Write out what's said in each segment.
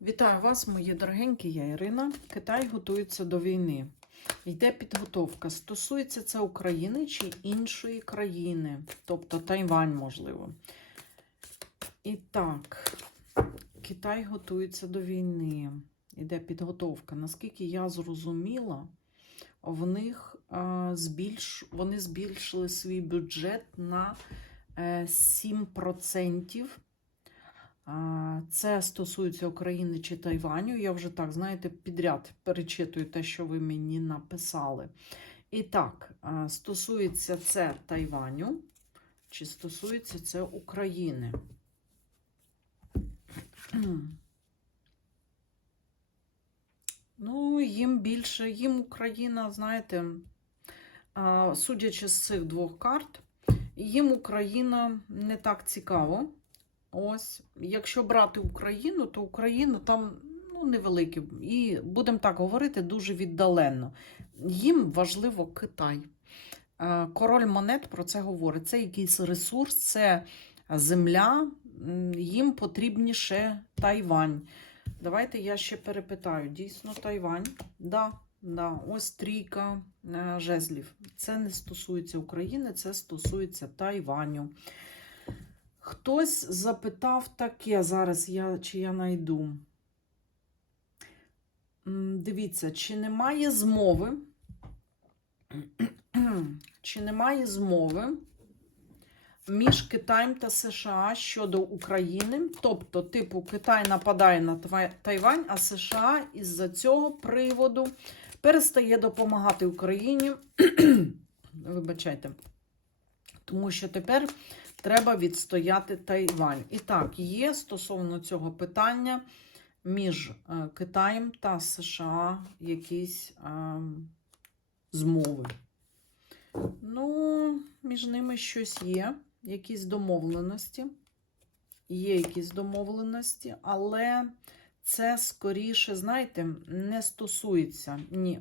Вітаю вас, мої дорогенькі, я Ірина. Китай готується до війни. Йде підготовка. Стосується це України чи іншої країни, тобто Тайвань, можливо. І так, Китай готується до війни. Йде підготовка. Наскільки я зрозуміла, в них е, збільш... вони збільшили свій бюджет на е, 7%. Це стосується України чи Тайваню. Я вже так, знаєте, підряд перечитую те, що ви мені написали. І так, стосується це Тайваню, чи стосується це України? Ну, їм більше, їм Україна, знаєте, судячи з цих двох карт, їм Україна не так цікаво. Ось, якщо брати Україну, то Україна там ну, невелике, і будемо так говорити, дуже віддалено. Їм важливо Китай. Е, Король монет про це говорить. Це якийсь ресурс, це земля, їм потрібніше Тайвань. Давайте я ще перепитаю. Дійсно, Тайвань. Да, да, ось трійка е, жезлів. Це не стосується України, це стосується Тайваню. Хтось запитав таке зараз, я, чи я найду. Дивіться, чи немає змови, чи немає змови між Китаєм та США щодо України? Тобто, типу, Китай нападає на Тайвань, а США із-за цього приводу перестає допомагати Україні. Вибачайте. Тому що тепер треба відстояти Тайвань. І так, є стосовно цього питання між е, Китаєм та США якісь е, змови. Ну, між ними щось є, якісь домовленості. Є якісь домовленості, але це скоріше, знаєте, не стосується. Ні.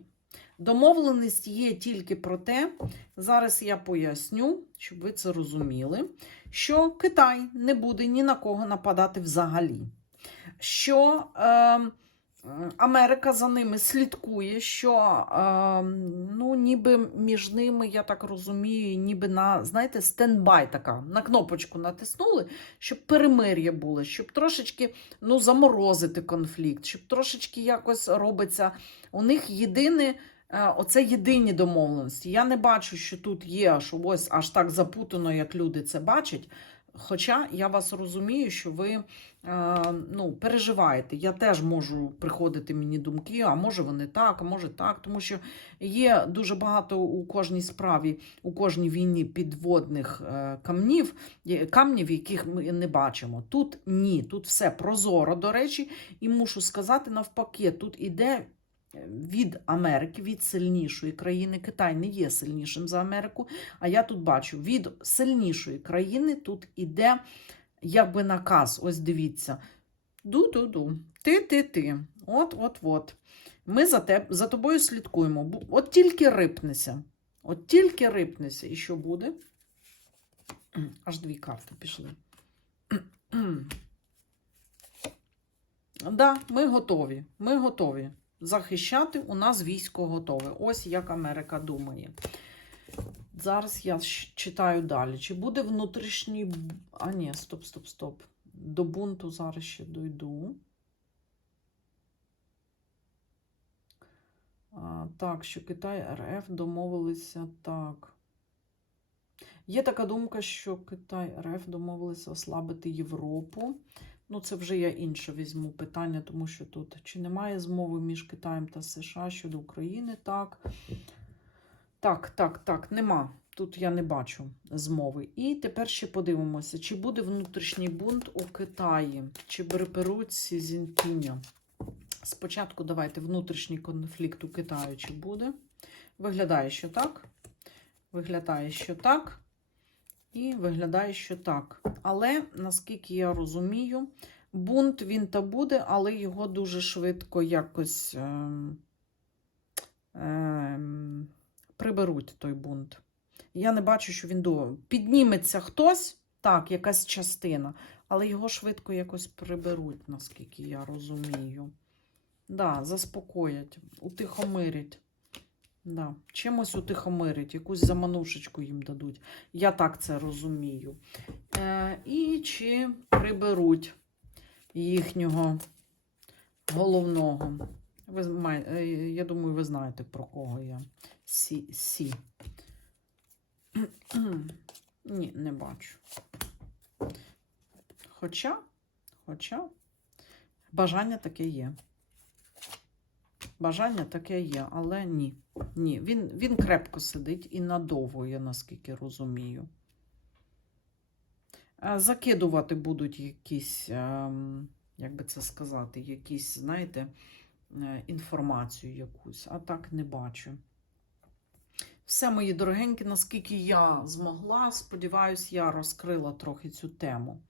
Домовленість є тільки про те, зараз я поясню, щоб ви це розуміли, що Китай не буде ні на кого нападати взагалі. Що е, Америка за ними слідкує, що е, ну, ніби між ними, я так розумію, ніби на, знаєте, стендбай така, на кнопочку натиснули, щоб перемир'я було, щоб трошечки ну, заморозити конфлікт, щоб трошечки якось робиться. У них єдине. Е, Оце єдині домовленості. Я не бачу, що тут є, що ось аж так запутано, як люди це бачать. Хоча я вас розумію, що ви е, ну, переживаєте. Я теж можу приходити мені думки, а може вони так, а може так. Тому що є дуже багато у кожній справі, у кожній війні підводних е, камнів, камнів, яких ми не бачимо. Тут ні, тут все прозоро, до речі, і мушу сказати навпаки, тут іде від Америки, від сильнішої країни. Китай не є сильнішим за Америку. А я тут бачу, від сильнішої країни тут іде якби наказ. Ось дивіться. Ду-ду-ду. Ти-ти-ти. От-от-от. Ми за, теб, за тобою слідкуємо. От тільки рипнися. От тільки рипнися. І що буде? Аж дві карти пішли. Да, ми готові. Ми готові. Захищати у нас військо готове. Ось як Америка думає. Зараз я читаю далі. Чи буде внутрішній. А, ні, стоп, стоп, стоп. До бунту зараз ще дойду. А, так, що Китай РФ домовилися так. Є така думка, що Китай РФ домовилися ослабити Європу. Ну, це вже я інше візьму питання, тому що тут чи немає змови між Китаєм та США щодо України? Так. Так, так, так, нема. Тут я не бачу змови. І тепер ще подивимося, чи буде внутрішній бунт у Китаї, чи беруть Сі Цзіньпіня. Спочатку давайте внутрішній конфлікт у Китаю чи буде. Виглядає, що так. Виглядає, що так. І виглядає, що так. Але, наскільки я розумію, бунт він та буде, але його дуже швидко якось ем, ем, приберуть той бунт. Я не бачу, що він до... підніметься хтось, так, якась частина, Але його швидко якось приберуть, наскільки я розумію. Да, заспокоять, утихомирять. Да. Чимось утихомирять, якусь заманушечку їм дадуть. Я так це розумію. Е, і чи приберуть їхнього головного. Ви, май- е, я думаю, ви знаєте, про кого я. Сі. Сі. Ні, не бачу. Хоча, хоча, бажання таке є. Бажання таке є, але ні. Ні, він, він крепко сидить і надовго, я наскільки розумію. Е, Закидувати будуть якісь, ем, як би це сказати, якісь, знаєте, е, інформацію якусь, а так не бачу. Все, мої дорогенькі, наскільки я змогла, сподіваюсь, я розкрила трохи цю тему.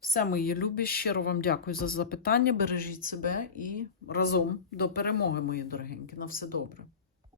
Все, мої любі, щиро вам дякую за запитання. Бережіть себе і разом до перемоги, мої дорогенькі. На все добре.